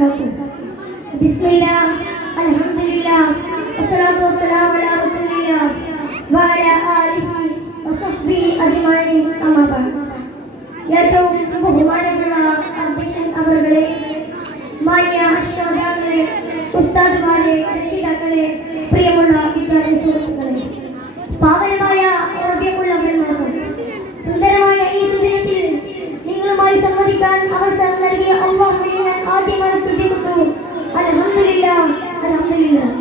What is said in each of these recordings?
وبركاته. بسم الله الحمد لله والصلاة والسلام على رسول الله وعلى آله وصحبه أجمعين أما بعد. ഏറ്റവും ബഹുമാനമുള്ള അധ്യക്ഷൻ അവരുടെ, മാന്യ ശ്രോതാക്കളെ, ഉസ്താദുമാരെ, രക്ഷിതാക്കളെ, പ്രിയമുള്ള വിദ്യാർത്ഥി സുഹൃത്തുക്കളെ, പാവനമായ റബീഉൽ മാസം, സുന്ദരമായ ഈ സുദിനത്തിൽ നിങ്ങളുമായി സംവദിക്കാൻ അവസരം നൽകിയ അല്ലാഹുവിനെ ഞാൻ ആദ്യമായി സ്തുതിക്കുന്നു. അൽഹംദുലില്ലാഹ്, അൽഹംദുലില്ലാഹ്.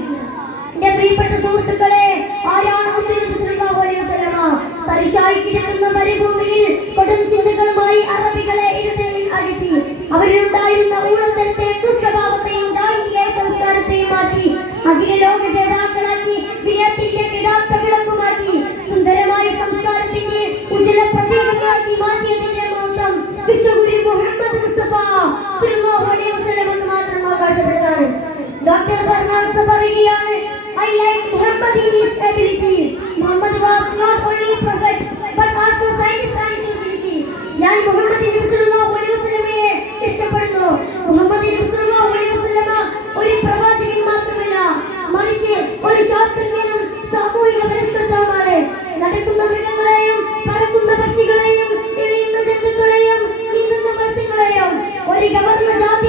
എന്റെ പ്രിയപ്പെട്ട സുഹൃത്തുക്കളെ, ആരാണ് തരിശായി കിടക്കുന്ന മരുഭൂമിയിൽ കൊടും ചിന്തകളുമായി അറബികളെ ഇരുട്ടിൽ അകറ്റി അവരിലുണ്ടായിരുന്ന ഊഴത്തരത്തെ ദുഷ്ടഭാവത്തെയും ജാഹിലിയ സംസ്കാരത്തെയും മാറ്റി അഖില ലോക ജേതാക്കളാക്കി വിനയത്തിന്റെ കിടാത്ത വിളക്കുമാറ്റി സുന്ദരമായ സംസ്കാരത്തിന്റെ ഉജ്ജ്വല പ്രതീകങ്ങളാക്കി മാറ്റിയതിന്റെ മഹത്വം വിശ്വഗുരു മുഹമ്മദ് മുസ്തഫ സല്ലല്ലാഹു അലൈഹി വസല്ലം എന്ന് മാത്രം അവകാശപ്പെടുന്നതാണ്. ഡോക്ടർ ബർണാഡ്സ് പറയുകയാണ്, I like Muhammad in his ability. Muhammad was not only prophet but also scientist and society. ഞാൻ മുഹമ്മദ് നബി സല്ലല്ലാഹു അലൈഹി വസല്ലമയെ ഇഷ്ടപ്പെടുന്നു. മുഹമ്മദ് നബി സല്ലല്ലാഹു അലൈഹി വസല്ലമ ഒരു പ്രവാചകൻ മാത്രമല്ല, മറിച്ച് ഒരു ശാസ്ത്രജ്ഞനും സാമൂഹിക പരിഷ്കർത്താവുമാണ്. നടക്കുന്ന മൃഗങ്ങളെയും പറക്കുന്ന പക്ഷികളെയും എഴുതുന്ന ജന്തുക്കളെയും നീന്തുന്ന മത്സ്യങ്ങളെയും ഒരു ഗവർണർ ജാതി